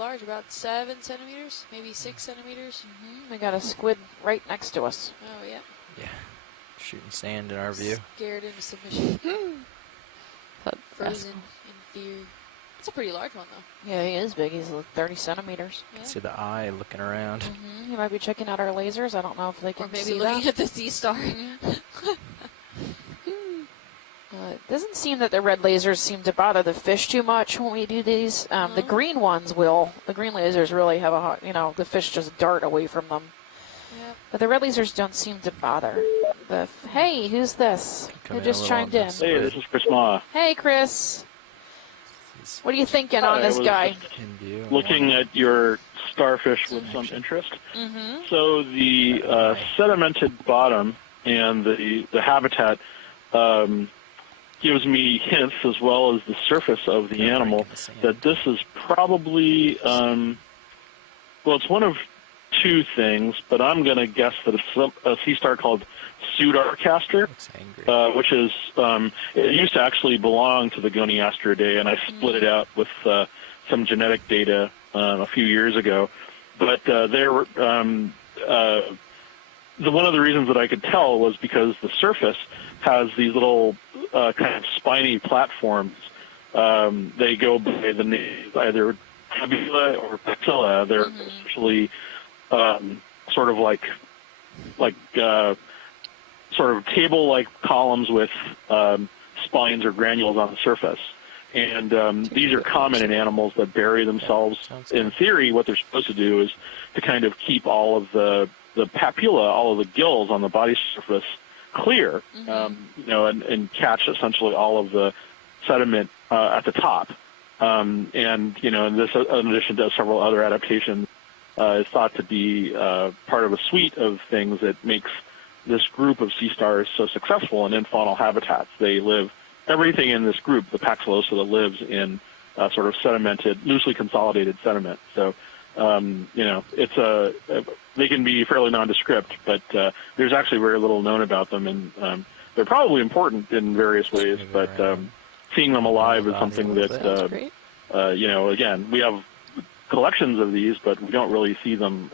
large, about 7 centimeters, maybe 6 centimeters. We got a squid right next to us. Oh, yeah. Yeah. Shooting sand in our view. Scared into submission. Frozen in fear. It's a pretty large one, though. Yeah, he is big. He's like 30 centimeters. You can see the eye looking around. He might be checking out our lasers. I don't know if they can see that. Or maybe looking at the sea star. It doesn't seem that the red lasers seem to bother the fish too much when we do these. The green ones will. The green lasers really have a hot, the fish just dart away from them. Yep. But the red lasers don't seem to bother. Hey, who's this? Who just chimed in? Hey, this is Chris Ma. Hey, Chris. What are you thinking on this guy? Looking at your starfish with some interest. So the sedimented bottom and the habitat gives me hints, as well as the surface of the animal, that this is probably, well, it's one of two things, but I'm going to guess that it's a sea star called Pseudarcaster, which is, it used to actually belong to the Goniastridae, and I split it out with some genetic data a few years ago. But one of the reasons that I could tell was because the surface has these little kind of spiny platforms. They go by the name either tabula or pixilla. They're essentially sort of like sort of table-like columns with spines or granules on the surface. And these are common in animals that bury themselves. In theory, what they're supposed to do is to kind of keep all of the papilla, all of the gills on the body surface clear, and catch essentially all of the sediment at the top. And this, in addition to several other adaptations, is thought to be part of a suite of things that makes this group of sea stars so successful in infaunal habitats. They live, everything in this group, the Paxillosa, that lives in sort of sedimented, loosely consolidated sediment. So, they can be fairly nondescript, but there's actually very little known about them, and they're probably important in various ways, but seeing them alive is something that, again, we have collections of these, but we don't really see them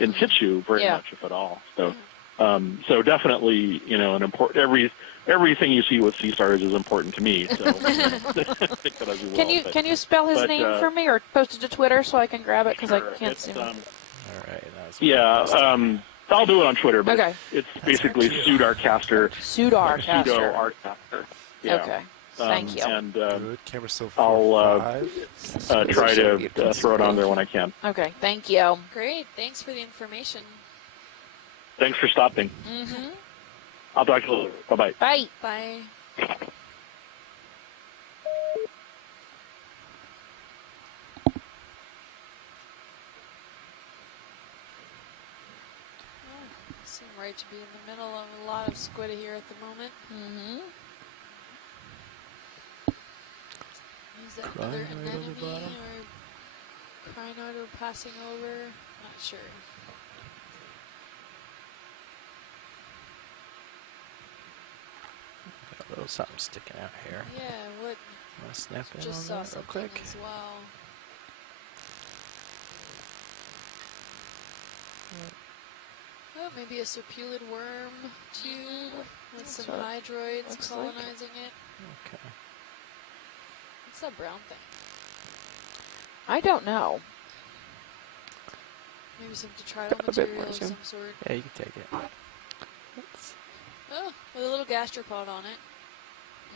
in situ very much, if at all. So, so definitely, an important, everything you see with sea stars is important to me. So think that as you will, can you spell his name for me, or post it to Twitter so I can grab it, because I can't see him. All right. I'll do it on Twitter. But it's basically Pseudarcaster. Pseudarcaster. Yeah. Okay. Thank you. And so I'll try to throw it on there when I can. Okay. Thank you. Great. Thanks for the information. Thanks for stopping. I'll talk to you later. Bye-bye. Bye. Bye. Seem right to be in the middle of a lot of squid here at the moment. Is that another anemone or crinoid passing over? Not sure. Got a little something sticking out here. Yeah, what? Want to snap in Just on saw that real something quick? as well. Oh, maybe a serpulid worm tube with some hydroids colonizing it. Okay. What's that brown thing? I don't know. Maybe some detrital material of some sort. Yeah, you can take it. Oh, with a little gastropod on it.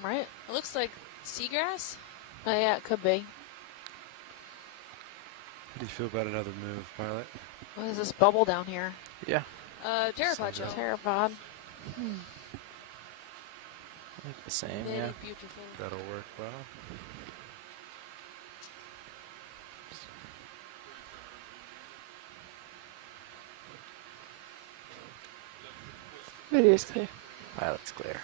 Right. It looks like seagrass. Oh, yeah, it could be. How do you feel about another move, Pilot? What is this bubble down here? Yeah. Pteropod shell. Pteropod. Like the same, Very beautiful. That'll work well. Video's clear. Pilot's clear.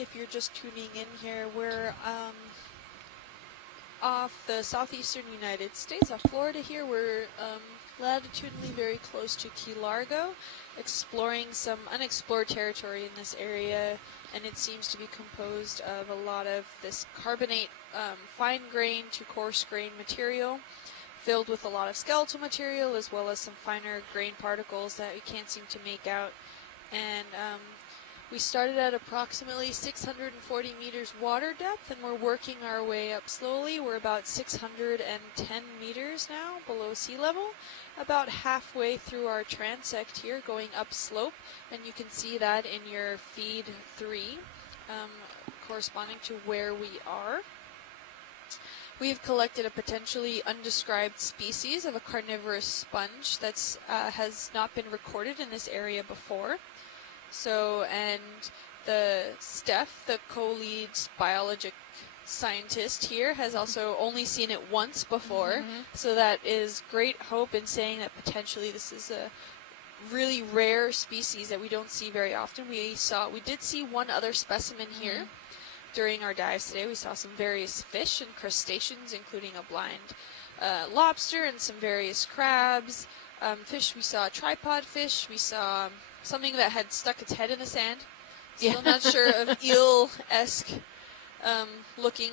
if you're just tuning in here, we're off the southeastern United States, off Florida here. We're latitudinally very close to Key Largo, exploring some unexplored territory in this area, and it seems to be composed of a lot of this carbonate fine grain to coarse grain material, filled with a lot of skeletal material as well as some finer grain particles that we can't seem to make out. And we started at approximately 640 meters water depth, and we're working our way up slowly. We're about 610 meters now below sea level, about halfway through our transect here, going up slope, and you can see that in your feed 3, corresponding to where we are. We've collected a potentially undescribed species of a carnivorous sponge that's has not been recorded in this area before. So, and Steph, the co-lead biologic scientist here, has also only seen it once before. So that is great hope in saying that potentially this is a really rare species that we don't see very often. We did see one other specimen here during our dives today. We saw some various fish and crustaceans, including a blind lobster and some various crabs. Fish, we saw tripod fish. We saw something that had stuck its head in the sand. Still not sure of eel-esque looking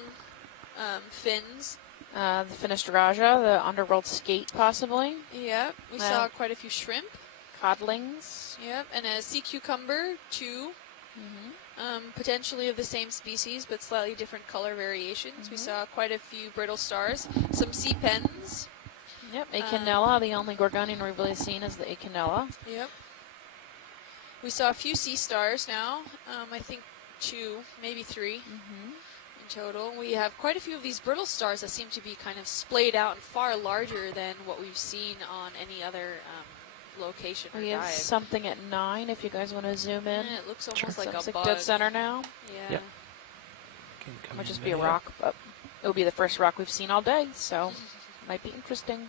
fins. The finished Raja, the underworld skate, possibly. Yep, we saw quite a few shrimp. Codlings. Yep, and a sea cucumber, too. Potentially of the same species, but slightly different color variations. We saw quite a few brittle stars, some sea pens. Yep, Echinella. The only Gorgonian we've really seen is the Echinella. Yep. We saw a few sea stars now. I think 2, maybe 3 in total. We have quite a few of these brittle stars that seem to be kind of splayed out and far larger than what we've seen on any other location or We have dive. something at 9 if you guys want to zoom in. It looks almost like a Looks bug. dead center now. Yeah. Yep. It might just be a rock, but it will be the first rock we've seen all day, so it might be interesting.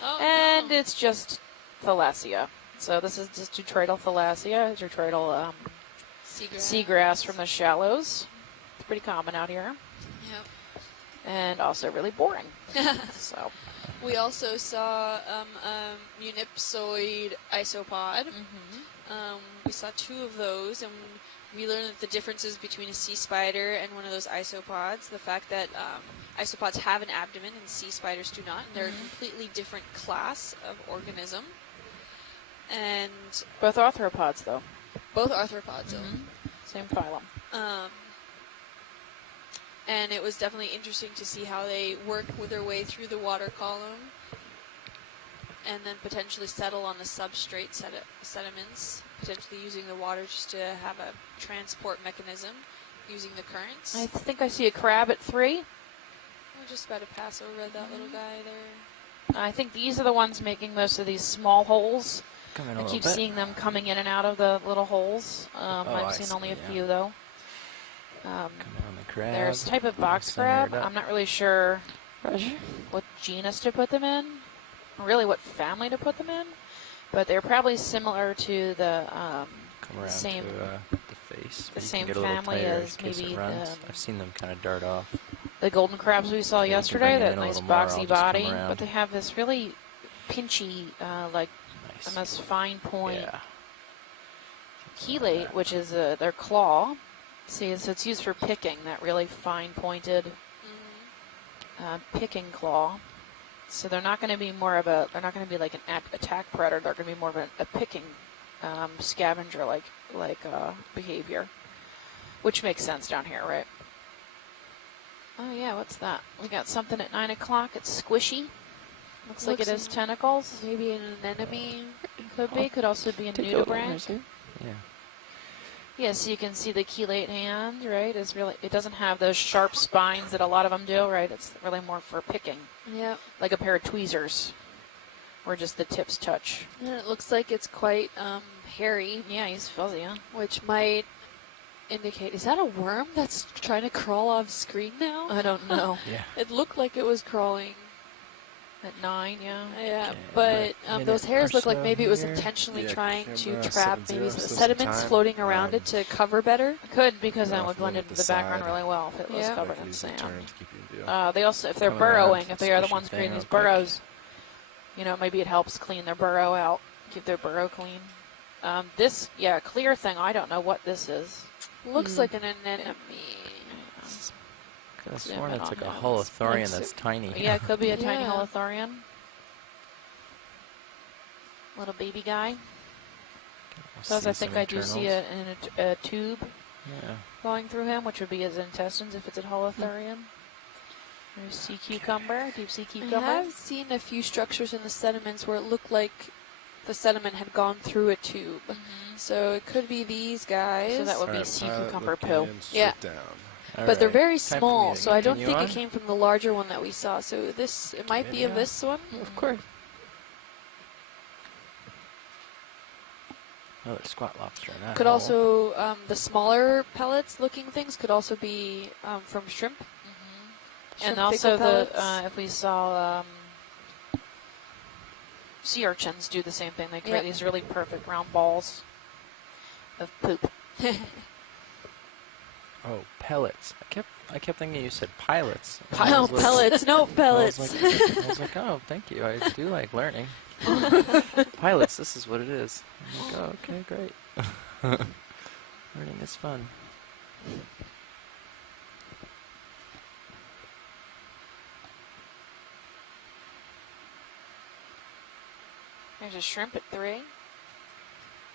Oh, And no. it's just Thalassia. So this is just Tetraidal Thalassia, Tetraidal seagrass from the shallows. It's pretty common out here. Yep. And also really boring. So We also saw a munipsoid isopod. We saw 2 of those, and we learned that the differences between a sea spider and one of those isopods, the fact that isopods have an abdomen and sea spiders do not, and they're a completely different class of organism. And both arthropods, though. both arthropods, Same phylum. and it was definitely interesting to see how they work with their way through the water column and then potentially settle on the substrate sediments, potentially using the water just to have a transport mechanism using the currents. I think I see a crab at 3. We're just about to pass over that little guy there. I think these are the ones making most of these small holes. I keep seeing them coming in and out of the little holes. I've seen only a few, though. There's a type of box crab. I'm not really sure what genus to put them in, or really what family to put them in, but they're probably similar to the same the same family as maybe I've seen them kind of dart off. The golden crabs we saw yesterday. That nice boxy body, but but they have this really pinchy, like almost fine point chelate, which is their claw. See, so it's used for picking, that really fine pointed picking claw. So they're not going to be they're not going to be like an attack predator. They're going to be more of a picking scavenger like behavior, which makes sense down here, right? Oh yeah, what's that? We got something at 9 o'clock. It's squishy. Looks like it has tentacles. Maybe an anemone. Could be. Could also be a nudibranch. Yeah. Yeah, so you can see the chelate hand, right? It doesn't have those sharp spines that a lot of them do, right? It's really more for picking. Yep. Like a pair of tweezers, where just the tips touch. And it looks like it's quite hairy. Yeah, he's fuzzy, huh? Which might indicate, is that a worm that's trying to crawl off screen now? I don't know. Yeah. It looked like it was crawling. At 9, yeah. Yeah, Okay, but minute those hairs or look like so maybe it was here. intentionally Yeah, trying to camera trap 70, maybe the still some sediments time. floating around it to cover better. Could, because Yeah, then it if would you look blend at into the the background side, really well if it was Yeah. covered I in could easily sand. turn to keep you in view. They also, if they're Coming around, burrowing, if they are the squish ones the thing creating these real quick. burrows, maybe it helps clean their burrow out, keep their burrow clean. This, clear thing, I don't know what this is. Looks like an anemone. Could have Zoom sworn in it's on like a him. holothurian that's tiny. Yeah, it could be a tiny Yeah. holothurian. Little baby guy. Because I think I do see a tube Yeah. going through him, which would be his intestines if it's a holothurian. There's sea cucumber, deep sea I cucumber. have seen a few structures in the sediments where it looked like the sediment had gone through a tube. So it could be these guys. So that would be Alright, sea pilot cucumber looking poo. in, Yeah. straight down. But they're very Time for me small, to so I don't continue think on. it came from the larger one that we saw. So it might be of Video. this one. Mm-hmm. Of course. Oh, there's squat lobster in that Could hole. also, the smaller pellets looking things could also be from shrimp. And Shrimp also pickle the pellets. if we saw sea urchins do the same thing. They create Yep. these really perfect round balls of poop. Oh, pellets. I kept thinking you said pilots. And No, I was like- pellets. No I pellets. was like, oh, thank you. I do like learning. Pilots, this is what it is. I'm like, oh, okay, great. Learning is fun. There's a shrimp at 3.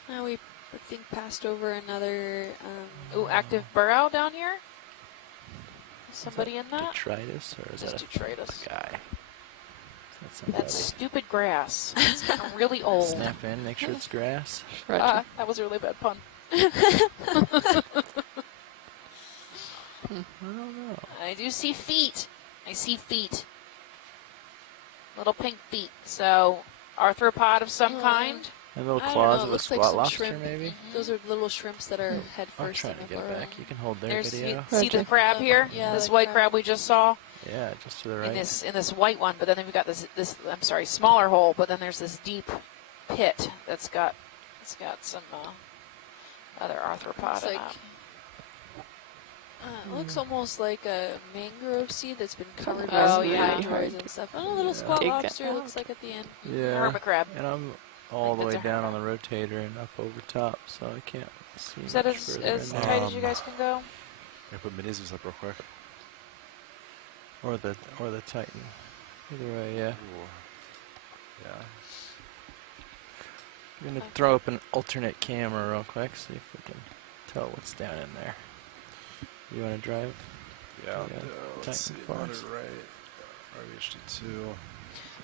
Now we, I think, passed over another. Ooh, active burrow down here. Somebody in that? Detritus, or is Just that a detritus. guy? Is that somebody? That's stupid grass. It's getting really old. Snap in, make sure it's grass. That was a really bad pun. I don't know. I do see feet. I see feet. Little pink feet. So, arthropod of some kind. And little I don't claws know, it of a looks like squat some lobster, shrimp. maybe? Those are little shrimps that are head I'm first trying in to the get burrow. back. You can hold their There's video. see the crab here. Yeah, This the white crab. crab we just saw. Yeah, just to the right. In this white one, but then we've got this I'm sorry, smaller hole, but then there's this deep pit that's got some other arthropod Looks in like, it. it looks almost like a mangrove seed that's been covered Oh, by some yeah. algae and stuff. Oh, a little squat Dig lobster out. looks like at the end. Yeah. Hermit crab. And I'm all the Like way that's a down on the rotator and up over top, so I can't see Is that much as further in there. tight as you guys can go? I put Menezes up real quick. Or the Titan. Either way, yeah. Ooh. Yeah. I'm gonna throw up an alternate camera real quick, see if we can tell what's down in there. You wanna drive? Yeah, Yeah, let's see. Titan On Forest. the right. RVHD2.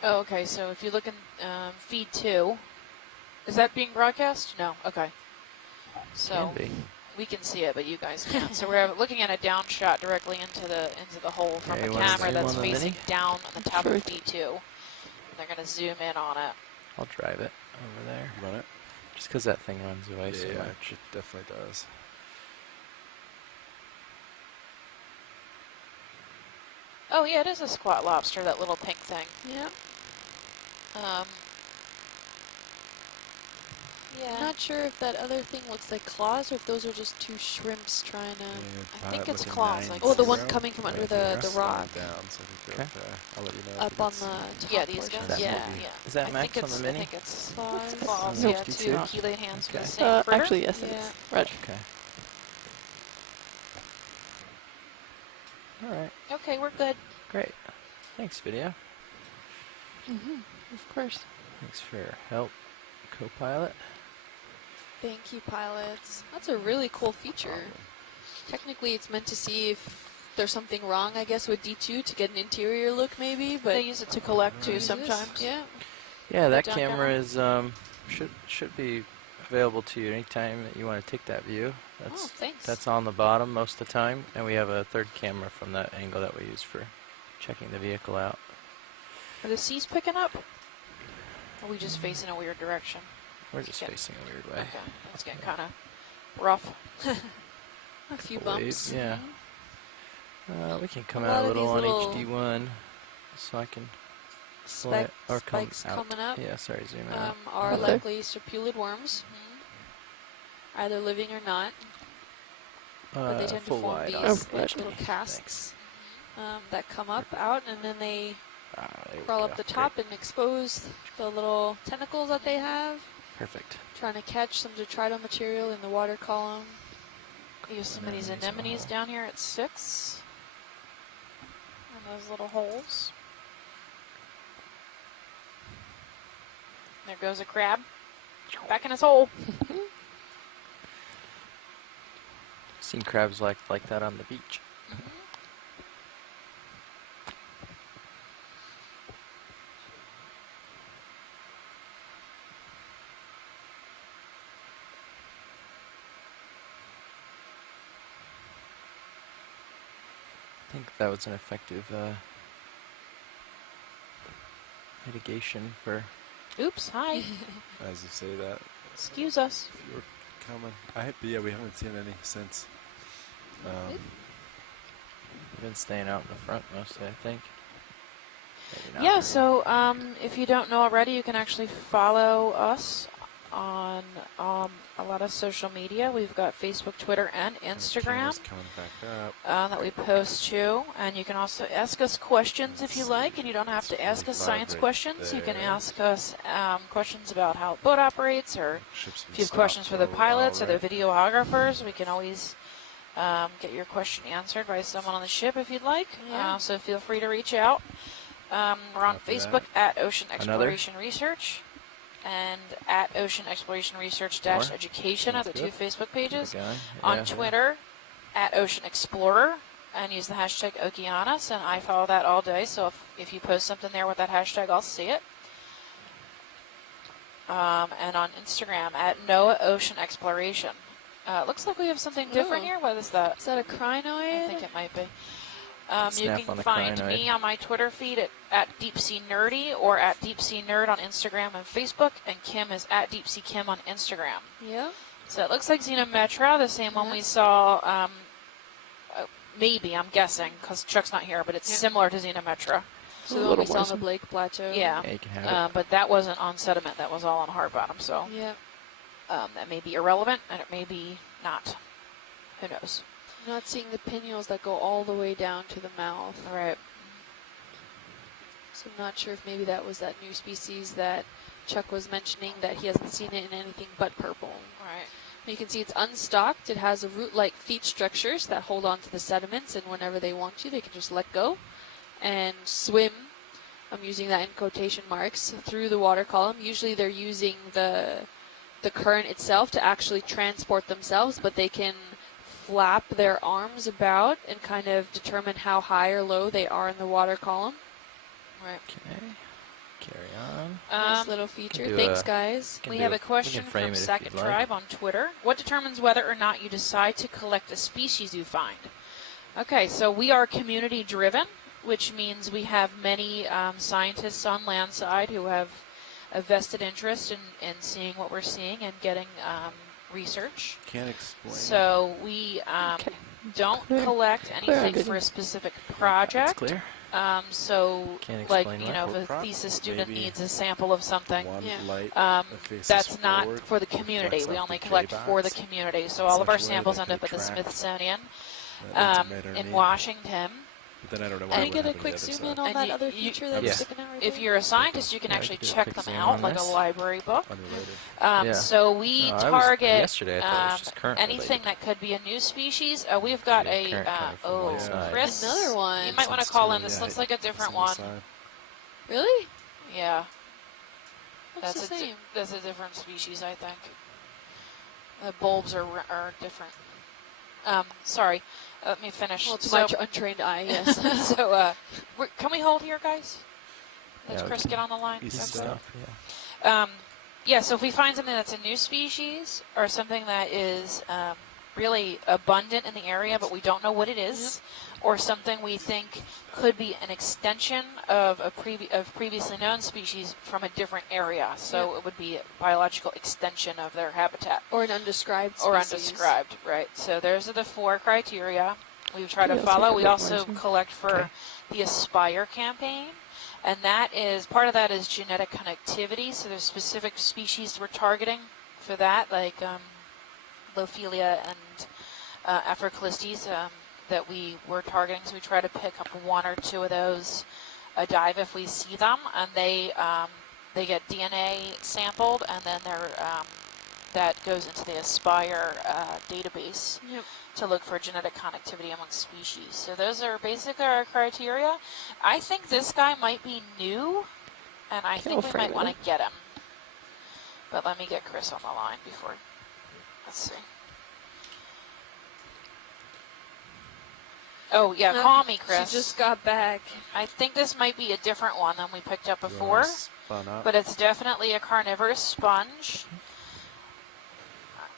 Oh, okay. So if you look in feed 2, is that being broadcast? No. Okay. So Can be. we can see it, but you guys can't. So we're looking at a down shot directly into the hole from Okay, the you wanna camera zoom that's on the facing mini? down on the top of feed 2. And they're going to zoom in on it. I'll drive it over there. You run it? Just because that thing runs away so Yeah, much. it definitely does. Oh yeah, it is a squat lobster, that little pink thing. Yeah. Yeah. Not sure if that other thing looks like claws or if those are just two shrimps trying to. I think it's claws, like Oh, the one 9-0. coming from under Right the here. rock. Down, so I think Okay. I'll let you know. Up if on it's- the top Yeah, these portion. guys. That Yeah, maybe- yeah. Is that I Max think on the it's, mini? I think it's Claws. claws. No. Yeah, 52? two chelate hands from the Okay. same critter. Actually, yes, it Yeah. is. Roger. Okay. All right. Okay, we're good. Great. Thanks, video. Of course. Thanks for your help, co-pilot. Thank you, pilots. That's a really cool feature. Technically, it's meant to see if there's something wrong, I guess, with D2 to get an interior look, maybe. But They use it to collect too use this. sometimes. Yeah. Yeah, that down camera camera? is should be available to you anytime that you want to take that view. Oh, thanks. That's on the bottom most of the time, and we have a third camera from that angle that we use for checking the vehicle out. Are the seas picking up? Or are we just facing a weird direction? We're just Okay. facing a weird way. Okay, it's getting kind of rough. A few Couple bumps. waves, yeah. We can come A out lot a of little on these little- HD1, so I can spikes coming up Yeah, sorry, zoom out. are Okay. likely serpulid worms, either living or not. But they tend to full form wide these on like, HD. little casts Thanks. that come up out, and then they There we crawl go. up the top and expose the little tentacles that they have, Great. Perfect. trying to catch some detrital material in the water column. Use some of these Anemones in the anemones hole. down here at 6. And those little holes. There goes a crab. Back in his hole. Seen crabs like that on the beach. I think that was an effective mitigation for. Oops, hi. As you say that, Excuse us. if you were coming, but yeah, we haven't seen any since. We've been staying out in the front mostly, I think. Maybe not Yeah, really. so if you don't know already, you can actually follow us on a lot of social media. We've got Facebook, Twitter, and Instagram Camera's coming back up. that we post to. And you can also ask us questions if you like, and you don't have to ask us 25 science right questions. You can there. ask us questions about how a boat operates, or Ships if you have questions for the pilots or the videographers, we can always get your question answered by someone on the ship if you'd like. Yeah. So feel free to reach out. We're on Copy Facebook at Ocean Another? Exploration Research and at Ocean Exploration Research dash More? Education are the That's two good. Facebook pages. Keep going. On Yeah. Twitter at Ocean Explorer, and use the hashtag Okeanos, and I follow that all day. So if you post something there with that hashtag, I'll see it. And on Instagram at NOAA Ocean Exploration. Looks like we have something different Ooh. here. What is that? Is that a crinoid? I think it might be. You Snap can on the find crinoid. me on my Twitter feed at Deep Sea Nerdy or at Deep Sea Nerd on Instagram and Facebook, and Kim is at Deep Sea Kim on Instagram. Yep. So it looks like Xenometra, the same one Yeah. we saw, maybe, I'm guessing, because Chuck's not here, but it's Yeah. similar to Xenometra. So the one little we saw more on the Blake Plateau. Yeah. Yeah, you can have it. But that wasn't on sediment, that was all on hard bottom, so Yep. that may be irrelevant, and it may be not. Who knows? Not seeing the pinnules that go all the way down to the mouth. All right. So I'm not sure if maybe that was that new species that Chuck was mentioning, that he hasn't seen it in anything but purple. Right. You can see it's unstalked. It has a root-like feet structures that hold on to the sediments, and whenever they want to, they can just let go and swim. I'm using that in quotation marks through the water column. Usually they're using the current itself to actually transport themselves, but they can flap their arms about and kind of determine how high or low they are in the water column. Right. Okay. Carry on. Nice little feature. do Thanks, a- guys. Can We do have a- a question we can frame from it if Second you'd like. Tribe on Twitter. What determines whether or not you decide to collect a species you find? Okay, so we are community driven, which means we have many scientists on land side who have a vested interest in seeing what we're seeing and getting research. Can't explain. So we don't collect anything for a specific That's project. clear. So, Can't like, explain you what. know, if a Prop, thesis student maybe needs a sample of something, One Yeah. light that faces that's not forward, for the community. reflects We off only the collect for the J-box. community. So all of our Essentially, samples they end up at the could track Smithsonian that in underneath. Washington. But then I don't know And what Can would we get a happen to quick the other zoom side. in on And that you- other you- feature that's Yeah. sticking out right If there? you're a scientist, you can Yeah, we actually could do a check quick them zoom out on like a this. library book. Unrelated. Yeah. So we No, I was- target yesterday I thought it was just current anything related. that could be a new species. We've got Yeah, a current coming from oh, one side. Chris, Another one. you might want to Since call two, in. This yeah, looks like a different single one. side. Really? Yeah, Looks the that's same. that's a different species, I think. The bulbs are different. Sorry, let me finish. Well, to So- my untrained eye, yes. so, can we hold here, guys? Let's Yeah, we Chris can. get on the line. Easy Good Okay. stuff. Yeah. Yeah, so if we find something that's a new species or something that is really abundant in the area, but we don't know what it is, or something we think could be an extension of previously known species from a different area, so it would be a biological extension of their habitat. Or an undescribed species. Or undescribed, right. So those are the 4 criteria we try to Okay, let's follow. take a We look, also Marcy. collect for Okay. the Aspire campaign. And that is, part of that is genetic connectivity, so there's specific species we're targeting for that, like Lophelia and Afroclistes that we were targeting, so we try to pick up 1 or 2 of those a dive if we see them, and they get DNA sampled, and then that goes into the Aspire database to look for genetic connectivity among species. So those are basically our criteria. I think this guy might be new, and I think we might want to get him. But let me get Chris on the line before. Let's see. Oh, yeah, call me, Chris. She just got back. I think this might be a different one than we picked up before, but it's definitely a carnivorous sponge.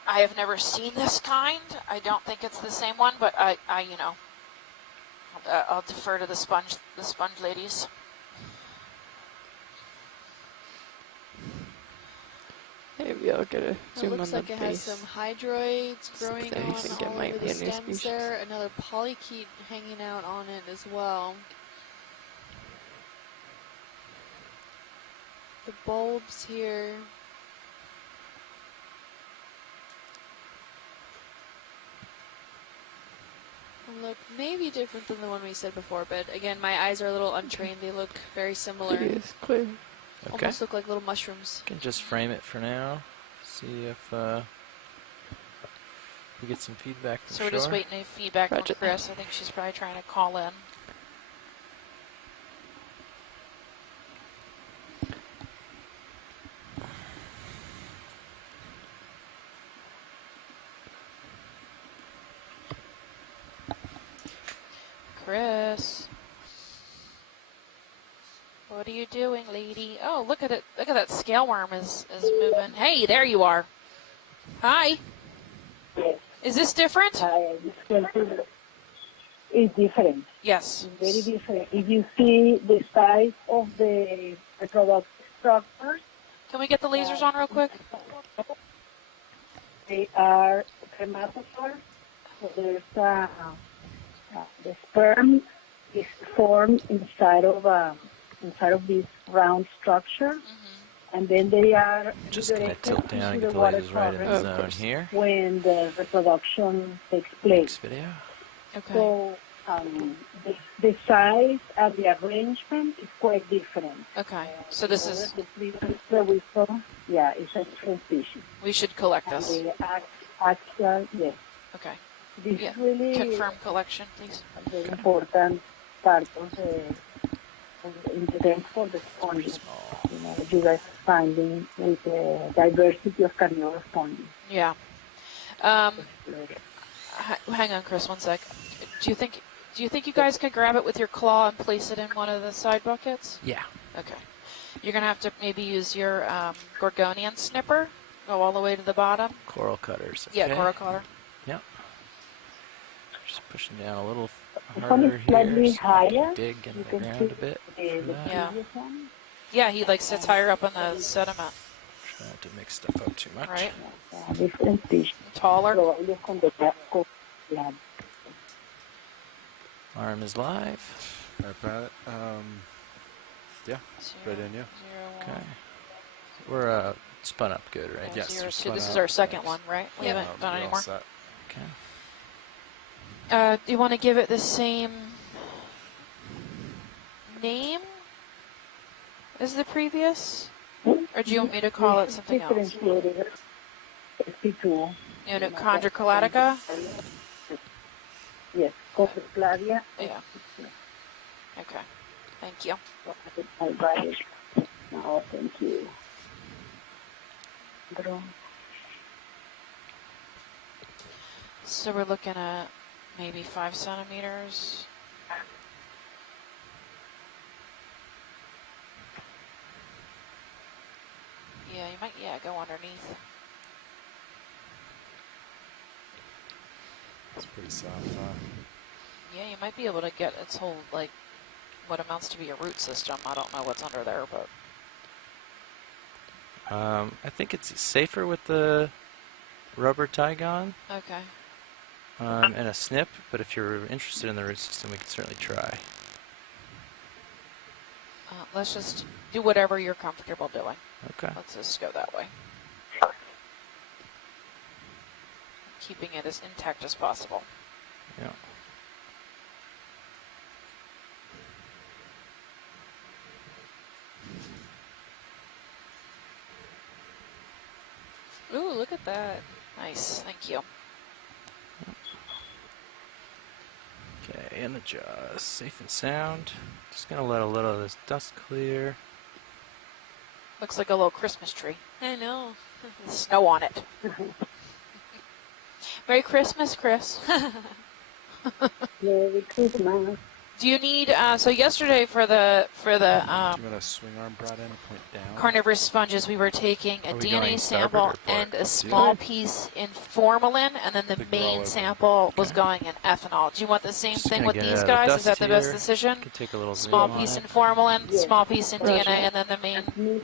I have never seen this kind. I don't think it's the same one, but I'll defer to the sponge ladies. Maybe I'll get a zoom on the base. It looks like it has some hydroids growing on all over the stems there. Another polychaete hanging out on it as well. The bulbs here. Look maybe different than the one we said before, but again, my eyes are a little untrained. They look very similar. It is clear. Okay. Almost look like little mushrooms. Can just frame it for now. See if we get some feedback from So we're just waiting for feedback from Chris. I think she's probably trying to call in. Chris. What are you doing, lady? Oh, look at it. Look at that scale worm is moving. Hey, there you are. Hi. Yes. Is this different? Hi, it's different. Yes. It's very different. If you see the size of the reproductive structures. Can we get the lasers on real quick? They are chromatophores. So there's the sperm is formed inside of this round structure, and then they are just going to tilt down and get the lasers right in the zone here when the reproduction takes place. Next video. Okay. So the size and the arrangement is quite different. Okay. So this is. That we saw, yeah, it's a different species. We should collect And this. the axial, yes. Okay. This Yeah. is really Confirm collection, please. a very important part of the incident for the sponges. You know, you guys are finding with the diversity of carnivorous sponges. Yeah. Hang on, Chris, 1 sec. Do you think you guys could grab it with your claw and place it in one of the side buckets? Yeah. Okay. You're gonna have to maybe use your Gorgonian snipper. Go all the way to the bottom. Coral cutters. Okay. Yeah, coral cutter. Yep. Just pushing down a little This one harder is slightly here. So I higher. can dig in You the can ground see a bit. the Yeah. previous one. Yeah, he like sits higher up on the sediment. Try not to mix stuff up too much. Right. Different species. Taller. Probably con the casco lab. Arm is live. iPad. Yeah. Right in, yeah. 0, 1, Okay. We're spun up good, right? Yes, 0, you're 2. spun This is out. our second Nice. one, right? We Yep. haven't done any more. Set. Okay. Do you want to give it the same name as the previous? Or do you want me to call it something else? Differentiated SP2. You know, Chondrocladica? Yes, Chondrocladia. Yeah. Okay. Thank you. I got it. No, thank you. So we're looking at maybe 5 centimeters. Yeah, you might, go underneath. It's pretty soft, Yeah, you might be able to get its whole, like, what amounts to be a root system. I don't know what's under there, but... I think it's safer with the rubber Tygon Okay. and a snip, but if you're interested in the root system, we can certainly try. Let's just do whatever you're comfortable doing. Okay. Let's just go that way. Keeping it as intact as possible. Yeah. Ooh, look at that. Nice, thank you. Okay, and the jaws safe and sound. Just gonna let a little of this dust clear. Looks like a little Christmas tree. I know. With snow on it. Merry Christmas, Chris. Merry Christmas. Do you need, so yesterday for the Do you want a swing arm brought in and point down? carnivorous sponges, we were taking a Are we DNA going starboard sample or port? and a small piece in formalin, and then the Think we're all main over. sample was Okay. going in ethanol. Do you want the same Just thing gonna with get these out of the guys? Is dust that the best here. decision? Could take a little Small zoom on piece it. in formalin, Yes. small piece in Roger. DNA, and then the main.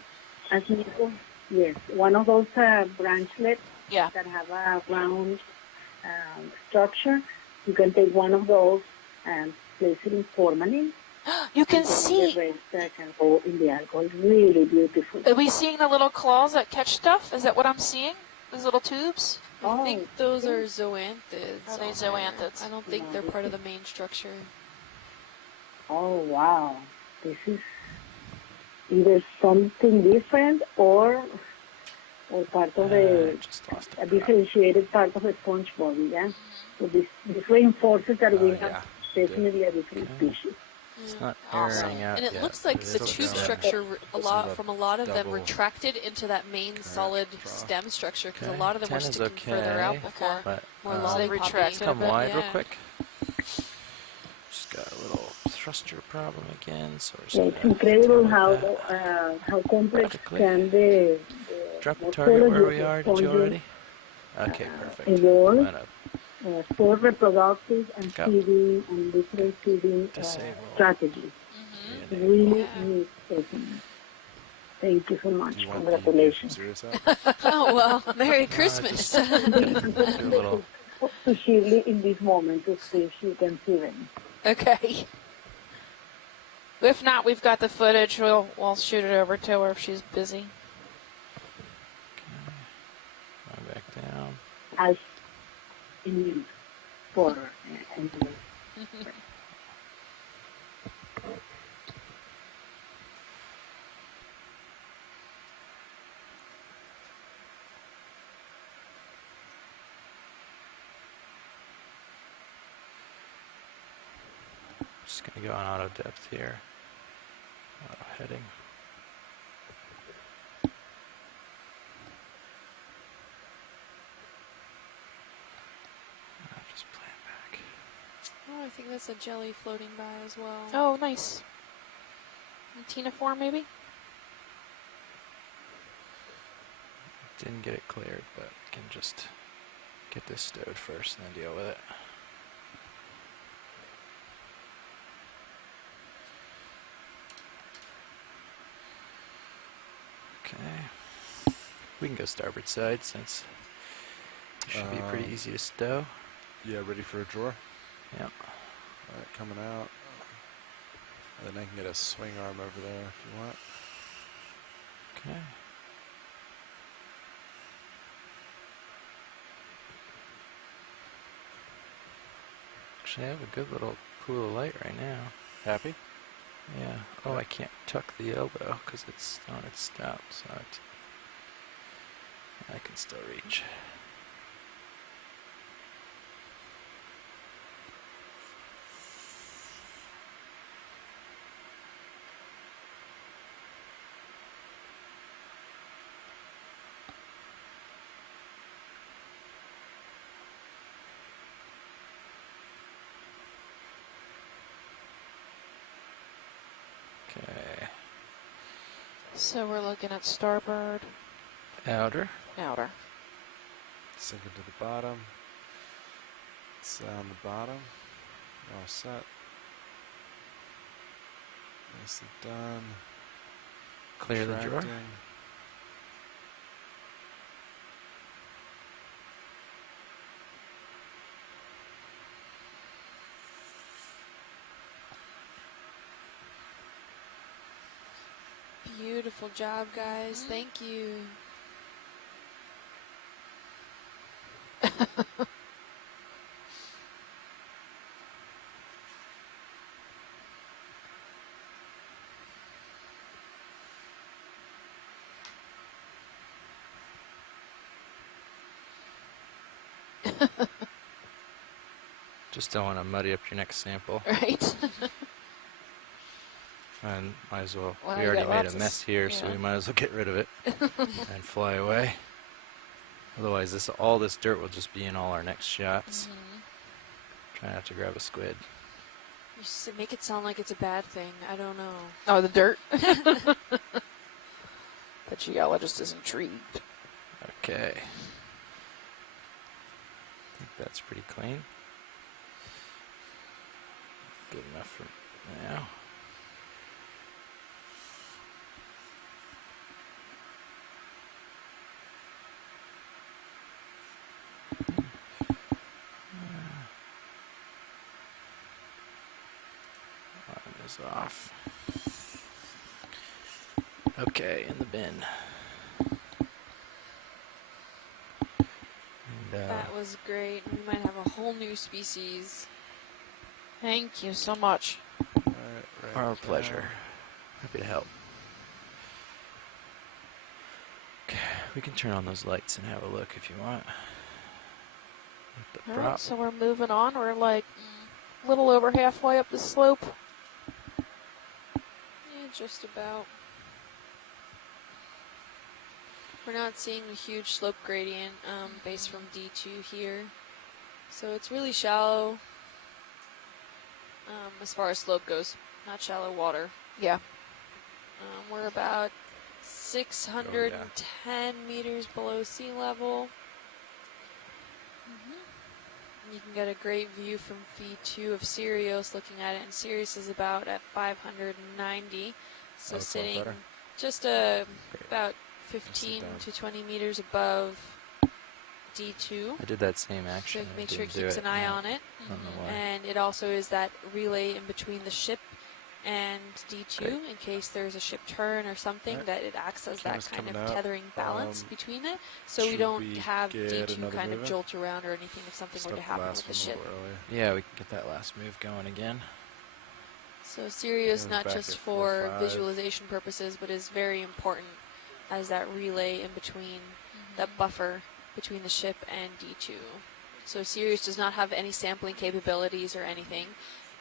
As Nico, yes, one of those branchlets Yeah. that have a round structure. You can take one of those and place it in formalin. You can and then see. the rest can go in the alcohol. Really beautiful. Are we seeing the little claws that catch stuff? Is that what I'm seeing? Those little tubes? I think Oh, those are zoanthids. Are they on there. zoanthids? I don't think they're part of the main structure. Oh, wow. This is either something different or part of I just lost a it. differentiated part of the sponge body, yeah? So this reinforces that we Oh, have yeah. definitely a different Okay. species. It's not Awesome. airing out And it yet, looks like but the it'll tube go. structure, a lot the from a lot of them double retracted into that main current solid draw. stem structure because Okay. a lot of them were 10 is sticking further out okay, before. But More So they lollipop. retracted a come bit. wide real Yeah. quick. Just got a little thruster problem again, so we're just Yeah, it's gonna incredible deal with that. how complex Practically. can the Drop the target morphology where of we the are. Did you sponges already? Okay, perfect. evolve. I'm gonna For reproductive and Go. feeding and different feeding Disable. strategies. rename. Really Yeah. neat statement. Thank you so much. Do you want Congratulations. the serious out? Oh, well, Merry Christmas. Just do a little. To Shirley in this moment to see if she can see them. Okay. If not, we've got the footage. We'll shoot it over to her if she's busy. Going back down. As in for and Just gonna go on auto depth here. Auto heading. I'll just play it back. Oh, I think that's a jelly floating by as well. Oh, nice. Tinoform, maybe? Didn't get it cleared, but can just get this stowed first and then deal with it. Okay. We can go starboard side since it should be pretty easy to stow. Yeah, ready for a drawer? Yep. Alright, coming out. And then I can get a swing arm over there if you want. Okay. Actually, I have a good little pool of light right now. Happy? Yeah. Oh, I can't tuck the elbow because it's on its snout, so I can still reach. Okay. So we're looking at starboard, Outer. outer. Sinking to the bottom. It's on the bottom. All set. Nicely done. Clear the drawer. Retracting. Wonderful job, guys. Thank you. Just don't want to muddy up your next sample. Right. And might as well. Well, We you already got made a lots of mess here, so yeah. we might as well get rid of it and fly away. Otherwise, all this dirt will just be in all our next shots. Try not to grab a squid. You make it sound like it's a bad thing. I don't know. Oh, the dirt. The geologist is intrigued. Okay. I think that's pretty clean. Good enough for now. Line is off. Okay, in the bin. And, That was great. We might have a whole new species. Thank you so much. Right our pleasure. Happy to help. Okay, we can turn on those lights and have a look if you want. With the All prop. right, so we're moving on. We're like a little over halfway up the slope. Yeah, just about. We're not seeing a huge slope gradient based from D2 here. So it's really shallow as far as slope goes, not shallow water. Yeah. We're about 610 meters below sea level. You can get a great view from feed 2 of Sirius looking at it, and Sirius is about at 590. So That's a lot sitting better. just about 15 to 20 meters above D2. I did that same So action. make I sure it didn't do keeps an eye on it. I don't know why. And it also is that relay in between the ship and D2 Great. in case there's a ship turn or something, Right. that it acts as that Camera's kind of coming out. tethering balance between it. So we should don't we have get D2 another kind of move in? jolt around or anything if something were to Stuck the happen last with the one a ship. little earlier. Yeah, we can get that last move going again. So Sirius, Camera's not back just at for 4.5. visualization purposes, but is very important as that relay in between, that buffer between the ship and D2. So Sirius does not have any sampling capabilities or anything.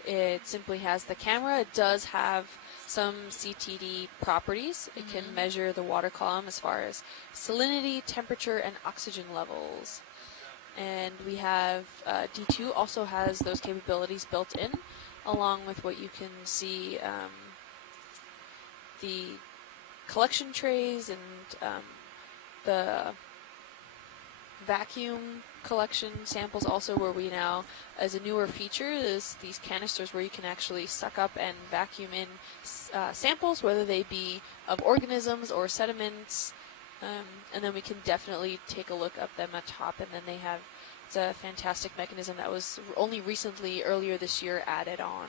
It simply has the camera. It does have some CTD properties. It can measure the water column as far as salinity, temperature, and oxygen levels. And we have D2 also has those capabilities built in, along with what you can see, the collection trays and the vacuum collection samples also, where we now, as a newer feature, is these canisters where you can actually suck up and vacuum in samples, whether they be of organisms or sediments, and then we can definitely take a look up them at top, and then they have, it's a fantastic mechanism that was only recently, earlier this year, added on.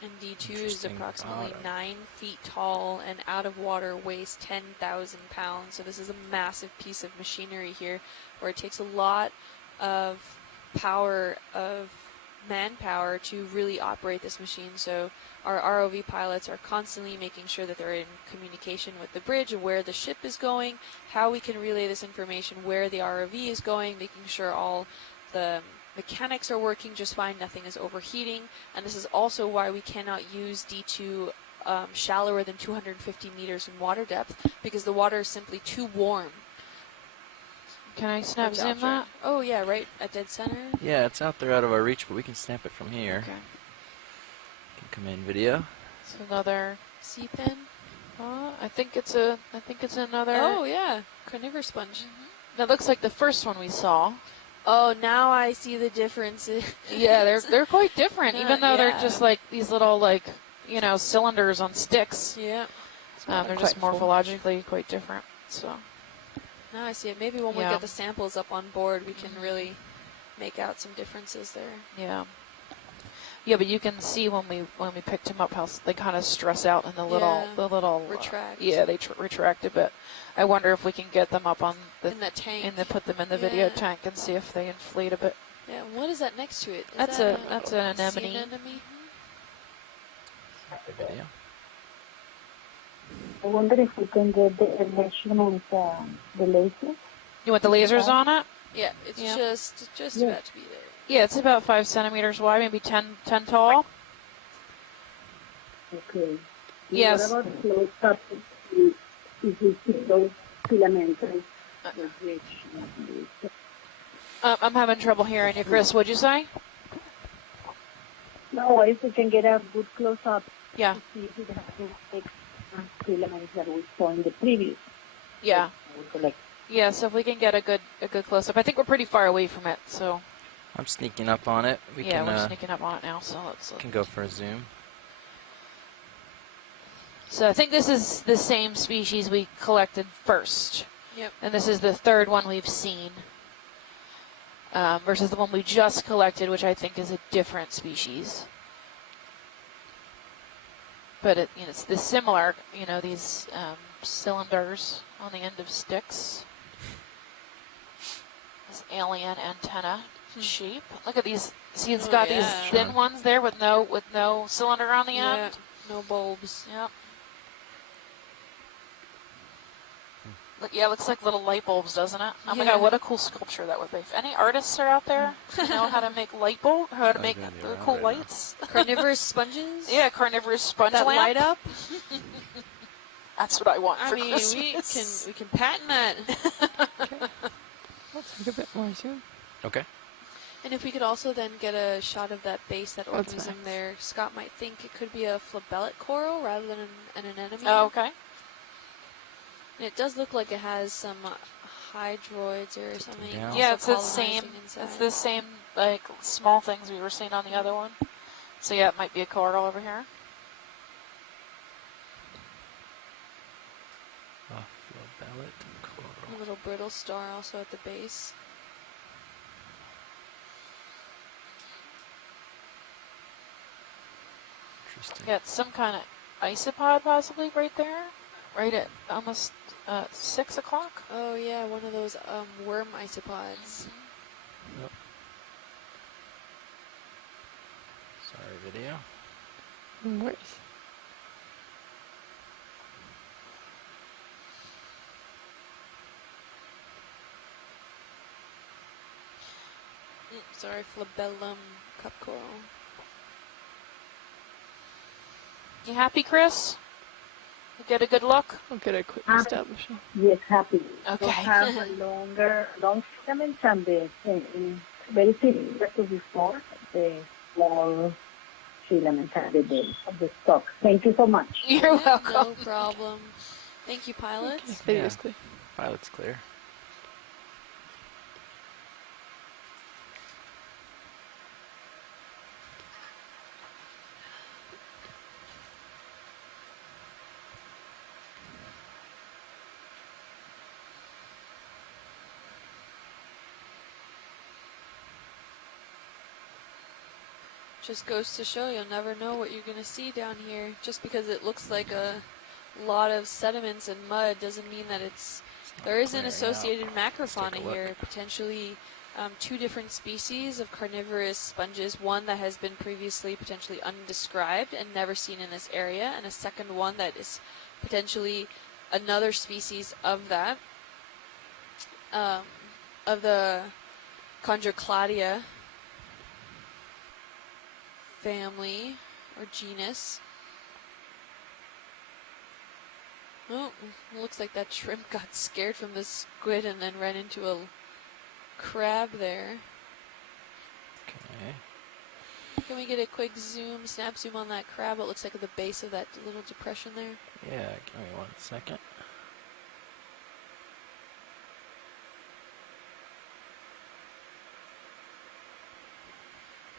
And D2 is Interesting approximately bottom. 9 feet tall and out of water weighs 10,000 pounds. So this is a massive piece of machinery here where it takes a lot of power, of manpower to really operate this machine. So our ROV pilots are constantly making sure that they're in communication with the bridge of where the ship is going, how we can relay this information, where the ROV is going, making sure all the mechanics are working just fine, nothing is overheating, and this is also why we cannot use D2 shallower than 250 meters in water depth, because the water is simply too warm. Can I snap zoom Capture. that? Oh yeah, right at dead center. Yeah, it's out there out of our reach, but we can snap it from here. Okay. Can come in video. It's another. Seepin. I think it's another. Oh yeah, carnivore sponge. That looks like the first one we saw. Oh, now I see the differences. Yeah, they're quite different, even though they're Yeah. just like these little cylinders on sticks. Yeah. They're just morphologically quite different. So Now I see it. Maybe when we Yeah. get the samples up on board, we can really make out some differences there. yeah, Yeah, but you can see when we picked them up how they kind of stress out in the little retract. Yeah, they retract a bit. I wonder if we can get them up on the in that tank. put them in the video tank and see if they inflate a bit. Yeah, what is that next to it? That's an anemone. Sea anemone? Video. I wonder if we can get the measurement, the laser. You want the lasers on it? Yeah, it's Yeah. just about to be there. Yeah, it's about 5 centimeters wide, maybe 10 tall. Okay. Yes. What about close up? If we see those filaments? I'm having trouble hearing you, Chris. What'd you say? No, if we can get a good close up. Yeah. To see if we have to take filaments that we saw in the previous. Yeah. Collect. Yeah, so if we can get a good close up. I think we're pretty far away from it, so I'm sneaking up on it. we're sneaking up on it now, so let's can go for a zoom. So I think this is the same species we collected first. Yep. And this is the third one we've seen. Versus the one we just collected, which I think is a different species. But it's the similar, these cylinders on the end of sticks. This alien antenna shape. Look at these. See, it's got these thin ones there with no cylinder on the end. No bulbs. Yep. Look, yeah, it looks like little light bulbs, doesn't it? Oh my god, what a cool sculpture that would be. If any artists are out there who know how to make how to make cool lights. Carnivorous sponges? Yeah, carnivorous sponge that lamp. light up? That's what I want for mean, Christmas. we can patent that. Let's take a bit more zoom. Okay. And if we could also then get a shot of that base, that That's organism nice. there, Scott might think it could be a flabellate coral rather than an anemone. Oh, okay. And it does look like it has some hydroids or something. down. Yeah, also it's the same. colonizing inside. It's the same like small things we were seeing on the other one. So yeah, it might be a coral over here. Flabellate coral. A little brittle star also at the base. Interesting. Yeah, it's some kind of isopod possibly right there. Right at almost 6 o'clock. Oh yeah, one of those worm isopods. Yep. Sorry, video. No worries. Sorry, flabellum cup coral. You happy, Chris? You get a good look? I'll get a quick Ah. establishment. Yes, happy. Okay. We have a long filaments and the very similar to before, the long filaments at the base of the stalk. Thank you so much. You're welcome. No problem. Thank you, pilots. Video's clear. Pilot's clear. Just goes to show you'll never know what you're going to see down here. Just because it looks like a lot of sediments and mud doesn't mean that there is an associated macrofauna here. Potentially 2 different species of carnivorous sponges. One that has been previously potentially undescribed and never seen in this area, and a second one that is potentially another species of that, of the Chondrocladia family or genus. Oh, looks like that shrimp got scared from the squid and then ran into a crab there. Okay. Can we get a quick snap zoom on that crab? It looks like at the base of that little depression there. Yeah, give me 1 second.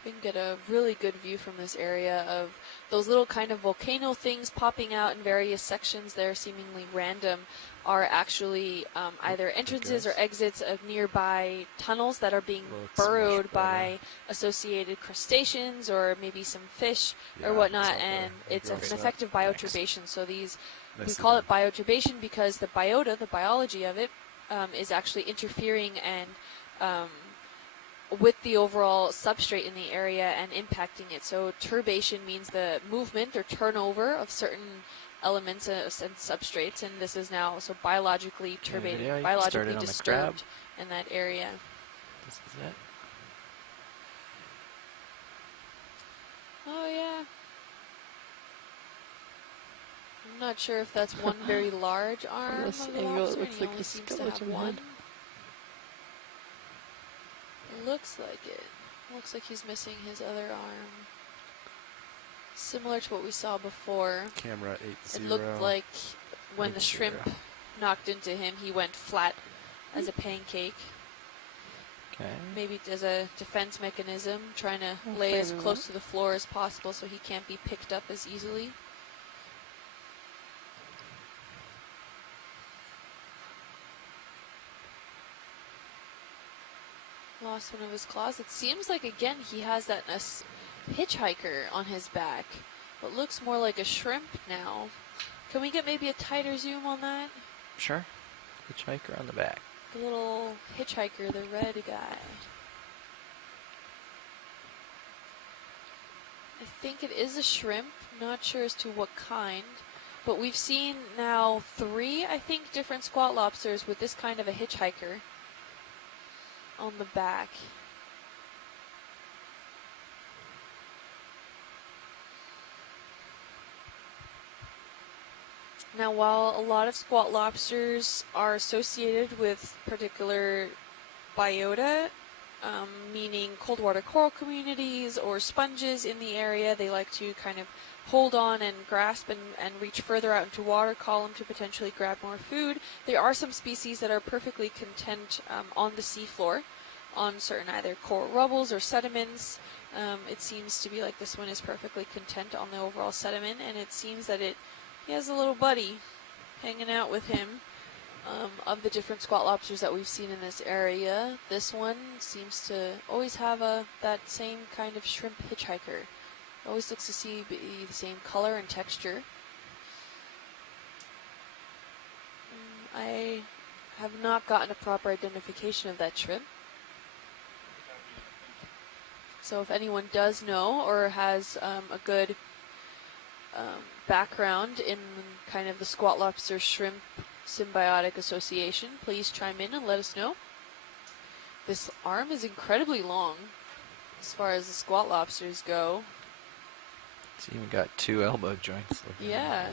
But You can get a really good view from this area of those little kind of volcano things popping out in various sections that are seemingly random are actually either entrances or exits of nearby tunnels that are being burrowed by associated crustaceans or maybe some fish or whatnot, and it's an effective bioturbation. So these, we call it bioturbation because the biota, the biology of it, is actually interfering and with the overall substrate in the area and impacting it. So turbation means the movement or turnover of certain elements and substrates, and this is now also biologically turbated, biologically disturbed in that area. This is it. Oh yeah. I'm not sure if that's one very large arm. From this of the angle, lobster, it looks and he like only a seems to have skeleton one. head. Looks like it. Looks like he's missing his other arm. Similar to what we saw before. Camera 80. It looked like when the shrimp knocked into him, he went flat as a pancake. Okay. Maybe as a defense mechanism, trying to lay as close to the floor as possible so he can't be picked up as easily. Lost one of his claws. It seems like, again, he has that hitchhiker on his back. What looks more like a shrimp now. Can we get maybe a tighter zoom on that? Sure. Hitchhiker on the back. The little hitchhiker, the red guy. I think it is a shrimp. Not sure as to what kind. But we've seen now 3, I think, different squat lobsters with this kind of a hitchhiker on the back. Now, while a lot of squat lobsters are associated with particular biota, meaning cold water coral communities or sponges in the area, they like to kind of hold on and grasp and reach further out into water column to potentially grab more food. There are some species that are perfectly content on the seafloor, on certain either coral rubbles or sediments. It seems to be like this one is perfectly content on the overall sediment, and it seems that he has a little buddy hanging out with him. Of the different squat lobsters that we've seen in this area, this one seems to always have that same kind of shrimp hitchhiker. Always looks to be the same color and texture. I have not gotten a proper identification of that shrimp. So if anyone does know or has a good background in kind of the squat lobster shrimp symbiotic association, please chime in and let us know. This arm is incredibly long as far as the squat lobsters go. It's even got 2 elbow joints. Yeah.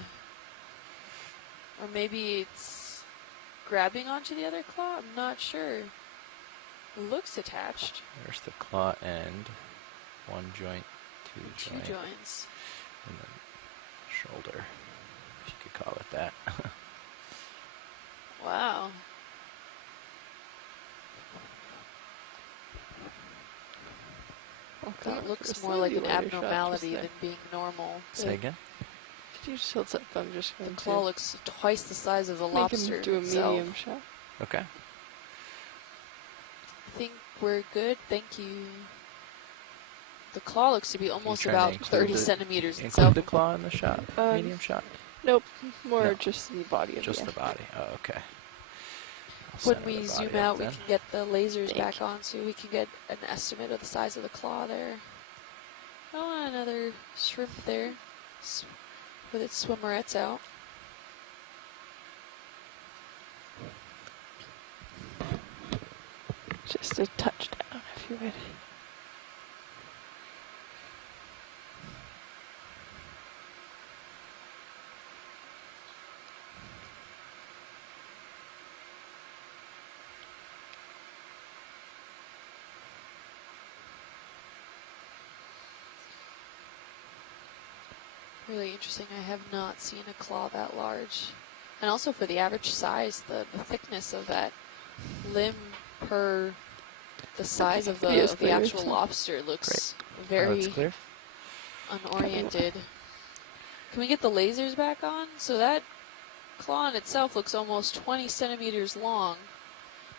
Or maybe it's grabbing onto the other claw? I'm not sure. It looks attached. There's the claw end. 1 joint, 2 2 joints. And then shoulder, if you could call it that. Wow. That looks more like an abnormality than being normal. Say again? Could you just hold that thumb just The claw looks twice the size of the make lobster him do a itself. medium shot? Okay. I think we're good, thank you. The claw looks to be almost trying to about include 30 centimeters Include itself. the claw in the shot? Medium shot? Nope, more No. just the body of Just the the body. Oh, okay. When we zoom out, we then. can get the lasers Thank back on so we can get an estimate of the size of the claw there. Oh, another shrimp there with its swimmerets out. Just a touchdown if you're ready. Really interesting. I have not seen a claw that large. And also for the average size, the thickness of that limb per the size of the actual lobster looks that's very clear. unoriented. Can we get the lasers back on? So that claw in itself looks almost 20 centimeters long,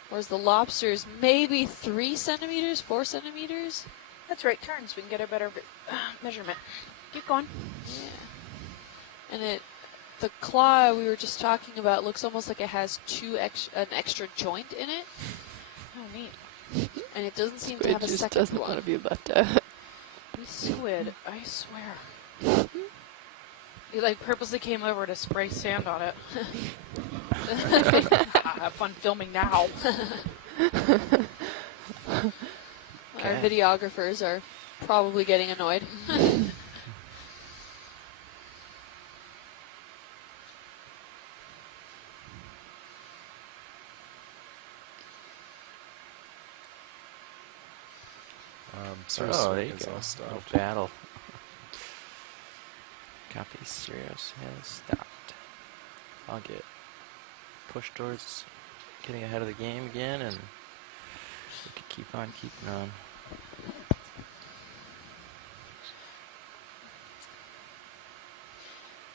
whereas the lobster is maybe 3 centimeters, 4 centimeters. That's right, turn so we can get a better measurement. Keep going. Yeah. And the claw we were just talking about looks almost like it has an extra joint in it, Oh, neat. and it doesn't seem to It have a just second doesn't one. want to be left out. These squid, I swear. He like purposely came over to spray sand on it. Have fun filming now. Our videographers are probably getting annoyed. Surf Oh, there swing you is go. all Little stopped. battle. Copy, Sirius has stopped. I'll get pushed towards getting ahead of the game again, and we can keep on keeping on.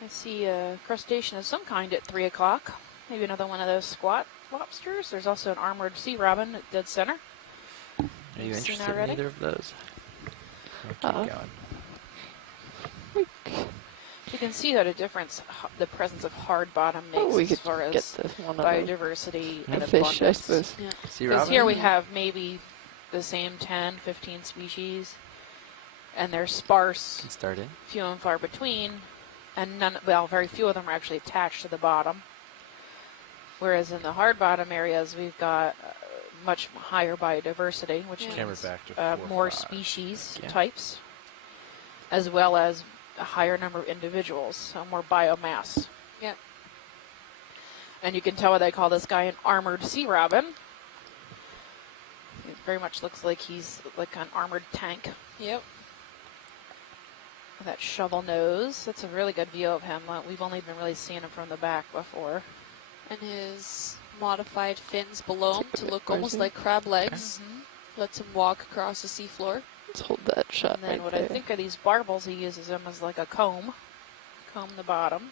I see a crustacean of some kind at 3 o'clock. Maybe another one of those squat lobsters. There's also an armored sea robin at dead center. Are you You've seen interested in already? either of those? We'll keep going. You can see that a difference the presence of hard bottom makes we as could far get as the one of biodiversity the and fish, abundance. I suppose. Yeah. See, Because Robin? here we have maybe the same 10, 15 species, and they're sparse, Can start in. few and far between, and very few of them are actually attached to the bottom. Whereas in the hard bottom areas, we've got much higher biodiversity, which Yeah. Camera means back to 4, more 5. species Yeah. types, as well as a higher number of individuals, so more biomass. Yep. And you can tell why they call this guy an armored sea robin. It very much looks like he's like an armored tank. Yep. With that shovel nose. That's a really good view of him. We've only been really seeing him from the back before. And his modified fins below him to look almost Version. like crab legs. Lets him walk across the seafloor. Let's hold that shot And then right what there. I think are these barbels, he uses them as like a comb. Comb the bottom.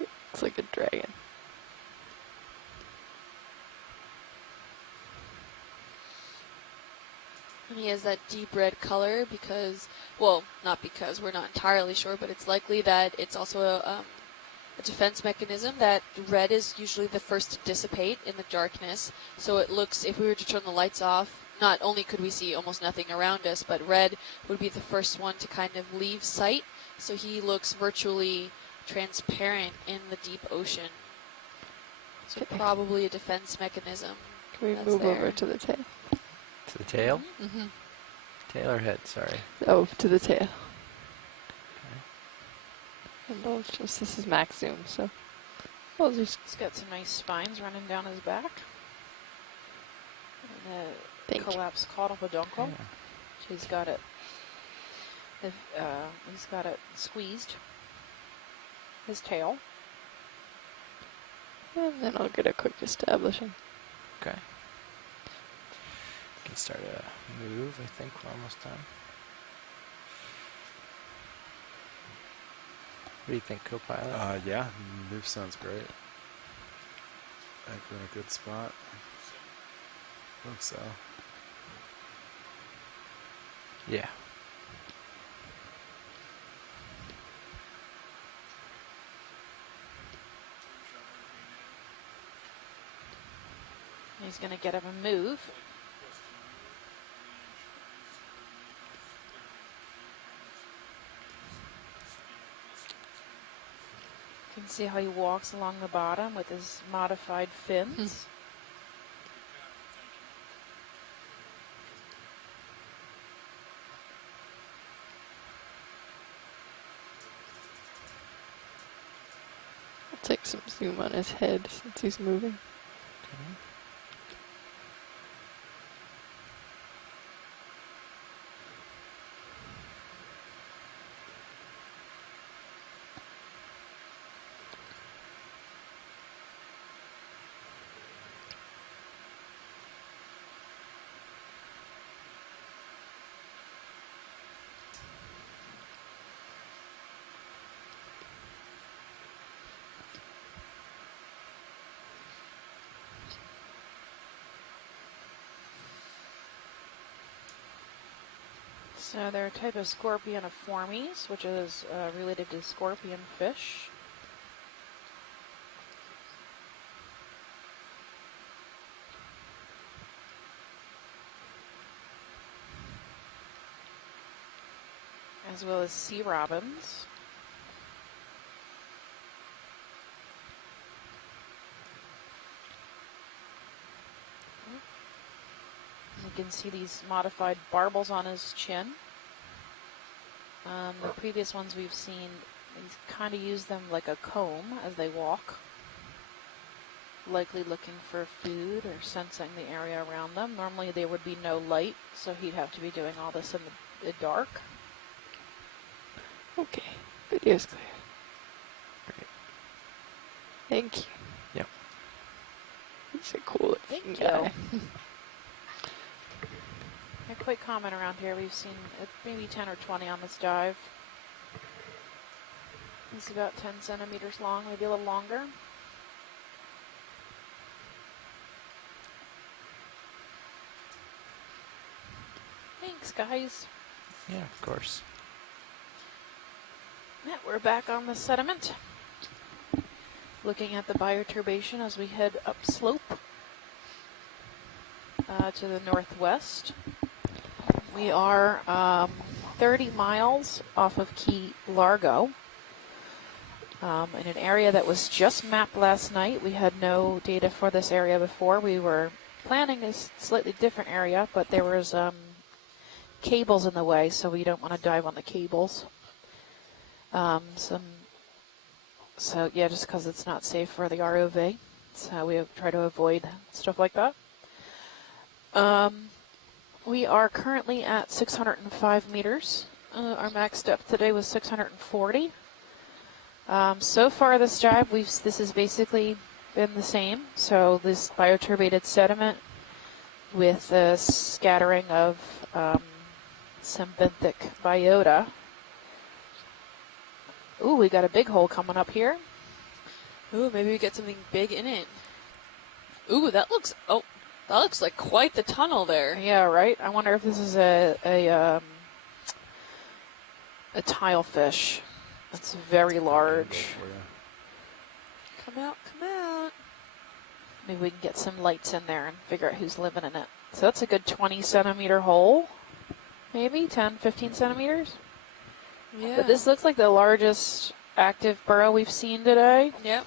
Looks like a dragon. And he has that deep red color because, well, not because, we're not entirely sure, but it's likely that it's also a defense mechanism that red is usually the first to dissipate in the darkness. So it looks, if we were to turn the lights off, not only could we see almost nothing around us, but red would be the first one to kind of leave sight. So he looks virtually transparent in the deep ocean. So Okay. probably a defense mechanism. Can we That's move over there. to the tail? To the tail? Mm-hmm. Tail or head, sorry. Oh, to the tail. Okay. And I'll just, this is max zoom, so I'll just, He's got some nice spines running down his back. And a Thank you. collapsed caudal-peduncle. Yeah. He's got it. He's got it squeezed. His tail. and then I'll get a quick establishing. Okay. Can start a move. I think we're almost done. What do you think, co-pilot? Yeah, move sounds great. I think we're in a good spot. I think so. Yeah. He's going to get him a move. You can see how he walks along the bottom with his modified fins. I'll take some zoom on his head since he's moving. Okay. So they're a type of Scorpioniformes, which is related to scorpion fish. As well as sea robins. You can see these modified barbels on his chin. The previous ones we've seen, he's kind of use them like a comb as they walk, likely looking for food or sensing the area around them. Normally there would be no light, so he'd have to be doing all this in the dark. Okay, video's clear. Great. Thank you. Yep. He's a cool looking Thank guy. you. They're quite common around here. We've seen maybe 10 or 20 on this dive. He's about 10 centimeters long, maybe a little longer. Thanks, guys. Yeah, of course. Yeah, we're back on the sediment. Looking at the bioturbation as we head upslope to the northwest. We are 30 miles off of Key Largo in an area that was just mapped last night. We had no data for this area before. We were planning a slightly different area, but there was cables in the way, so we don't want to dive on the cables. So yeah, just because it's not safe for the ROV, so we try to avoid stuff like that. We are currently at 605 meters. Our max depth today was 640. So far this dive, this has basically been the same. So this bioturbated sediment with a scattering of some benthic biota. Ooh, we got a big hole coming up here. Ooh, maybe we get something big in it. Ooh, that looks like quite the tunnel there. Yeah, right. I wonder if this is a tilefish. That's very large. Come out, come out. Maybe we can get some lights in there and figure out who's living in it. So that's a good 20 centimeter hole. Maybe 10, 15 centimeters. Yeah. But this looks like the largest active burrow we've seen today. Yep.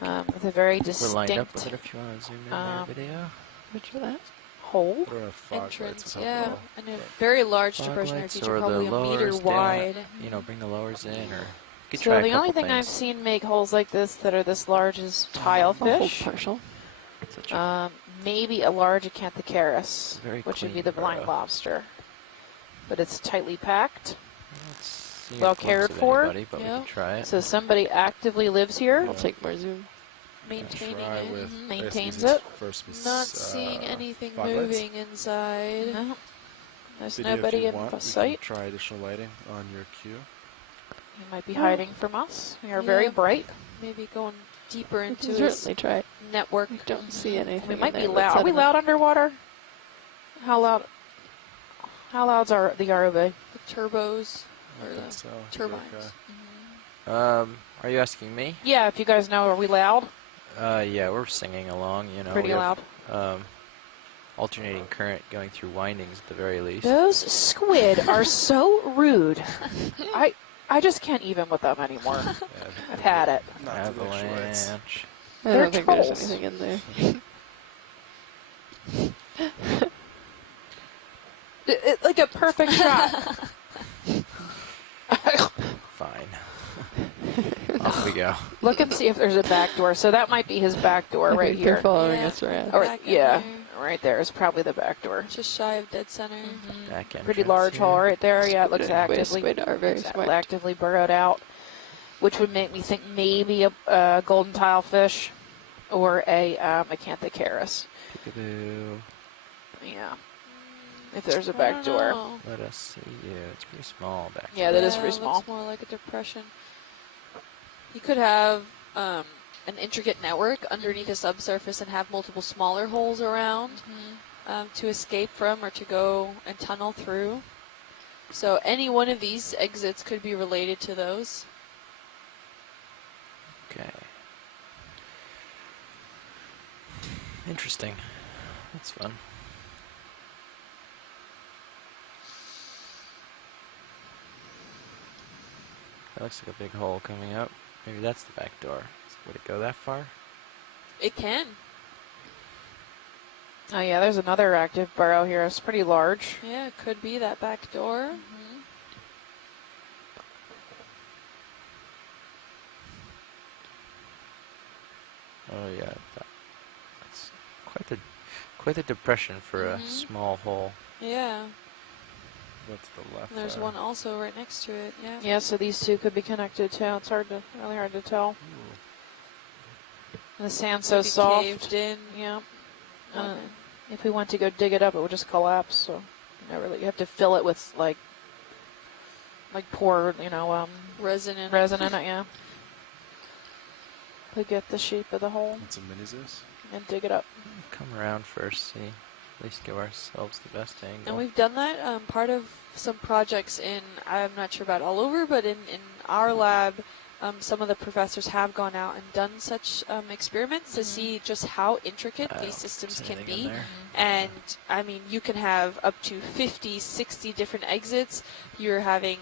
With a very We're lined up distinct with it if you want to zoom in there, video. Which of that? hole. There are fog lights Entrance, up yeah. above. And a very large Fog depression lights feature, or probably the a meter lowers wide. down, you know, bring the lowers in, or you could So try the a only couple thing I've things. seen make holes like this that are this large is A whole tilefish. partial. Such a Maybe a large acanthocharis, very which would be clean the blind burrow. lobster. But it's tightly packed. Let's see Well a glimpse cared of for. anybody, but we Yeah. can try it. So somebody actively lives here, I'll take more zoom. Maintaining Try it. with maintains basically it. First with, Not seeing anything fog lights. moving inside. No. There's Video, if nobody you in want, the we sight. can try additional lighting on your cue. He might be hiding from us. We are Yeah. very bright. Maybe going deeper We into can his certainly try it. network. We don't see anything. We might in be there loud. that's Are we sediment. loud underwater? How loud? How loud's the ROV? The turbos. I Or think the so. turbines. Okay. Are you asking me? Yeah, if you guys know, are we loud? Yeah, we're singing along, you know. Pretty we loud. have, alternating current going through windings at the very least. Those squid are so rude. I just can't even with them anymore. Yeah, I've had it. not the electrolytes. Avalanche. I They're don't think there's trolls. anything in there. Like a perfect shot. Fine. Off we go. Look and see if there's a back door. So that might be his back door I right think they're here. following Yeah. us around. Or, Back in yeah, there. right there is probably the back door. Just shy of dead center. Back Pretty entrance large here. hole right there. Yeah, it looks Squid are very smart. actively burrowed out, which would make me think maybe a golden tilefish or a acanthocharis. Peekaboo. Yeah, if there's a I back don't door. know. Let us see you. It's pretty small back Yeah, there. that is pretty it small. looks more like a depression. You could have an intricate network underneath a subsurface and have multiple smaller holes around to escape from or to go and tunnel through. So any one of these exits could be related to those. Okay. Interesting. That's fun. That looks like a big hole coming up. Maybe that's the back door. Would it go that far? It can. Oh yeah, there's another active burrow here. It's pretty large. Yeah, it could be that back door. Oh yeah, that's quite the depression for a small hole. Yeah. That's the left. And there's one also right next to it. Yeah. Yeah, so these two could be connected too. It's really hard to tell. The sand's so Maybe soft. caved in. Yeah. Okay. If we went to go dig it up, it would just collapse. So you have to fill it with like pour Resin in resin in it. Yeah. To get the shape of the hole That's a mini Zeus. and dig it up. Come around first, see. At least give ourselves the best angle. And we've done that part of some projects I'm not sure about all over, but in our lab, some of the professors have gone out and done such experiments to see just how intricate these systems can be. And, I mean, you can have up to 50, 60 different exits. You're having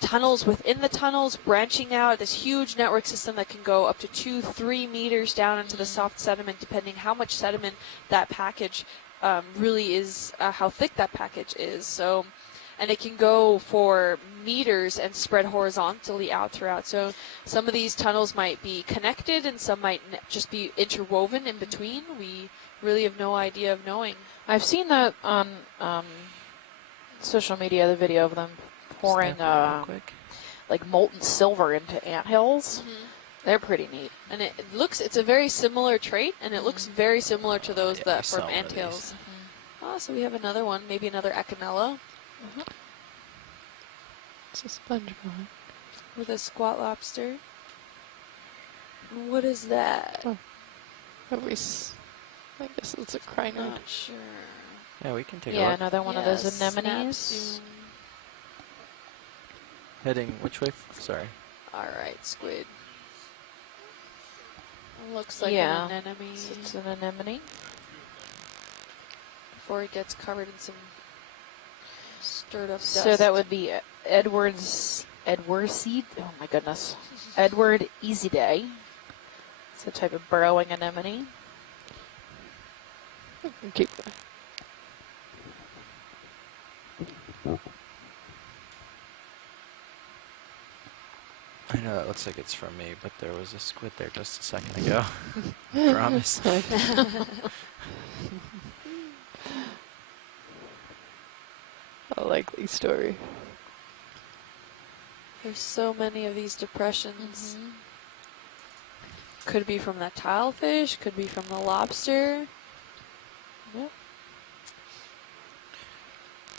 tunnels within the tunnels, branching out, this huge network system that can go up to 2-3 meters down into the soft sediment, depending how much sediment that package really is, how thick that package is. So, and it can go for meters and spread horizontally out throughout. So some of these tunnels might be connected and some might just be interwoven in between. We really have no idea of knowing. I've seen that on social media, the video of them pouring like molten silver into anthills. They're pretty neat. And it's a very similar trait, and it looks very similar to those that from anthills. Oh, so we have another one, maybe another Echinella. It's a sponge bone. With a squat lobster. What is that? Oh. I guess it's a crinoid. Not sure. Yeah, we can take a Yeah, look. another one of those anemones. Snap-zoom. Heading which way? Sorry. Alright, squid. Looks like Yeah, an anemone. it's an anemone. Before it gets covered in some stirred up dust. So that would be Edward oh my goodness. Edward Easyday. It's a type of burrowing anemone. Keep going. I know that looks like it's from me, but there was a squid there just a second ago. I promise. A likely story. There's so many of these depressions. Could be from that tilefish, could be from the lobster. Yep.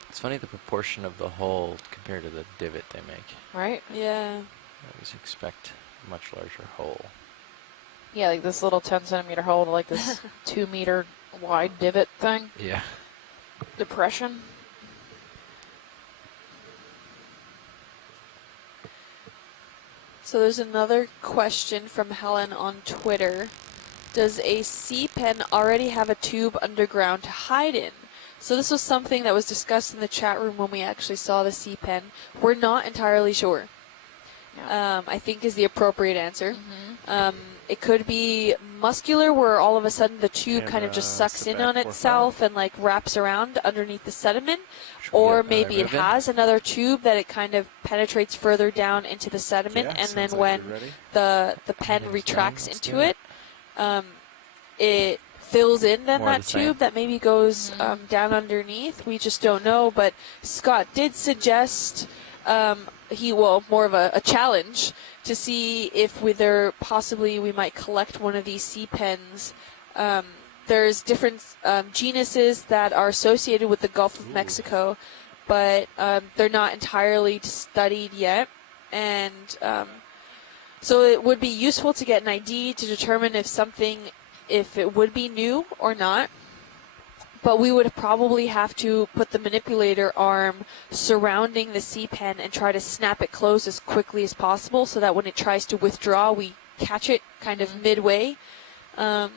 It's funny the proportion of the hole compared to the divot they make. Right? Yeah. I always expect a much larger hole. Yeah, like this little 10 centimeter hole to like this 2 meter wide divot thing. Yeah. Depression. So there's another question from Helen on Twitter. Does a sea pen already have a tube underground to hide in? So this was something that was discussed in the chat room when we actually saw the sea pen. We're not entirely sure. I think is the appropriate answer. It could be muscular, where all of a sudden the tube kind of just sucks in on itself and like wraps around underneath the sediment. Or maybe it has another tube that it kind of penetrates further down into the sediment, and then when the pen retracts into it, it fills in then that tube that maybe goes down underneath. We just don't know, but Scott did suggest more of a challenge to see if possibly we might collect one of these sea pens. There's different genuses that are associated with the Gulf of Mexico, but they're not entirely studied yet. And so it would be useful to get an ID to determine if it would be new or not. but we would probably have to put the manipulator arm surrounding the sea pen and try to snap it closed as quickly as possible so that when it tries to withdraw, we catch it kind of midway. But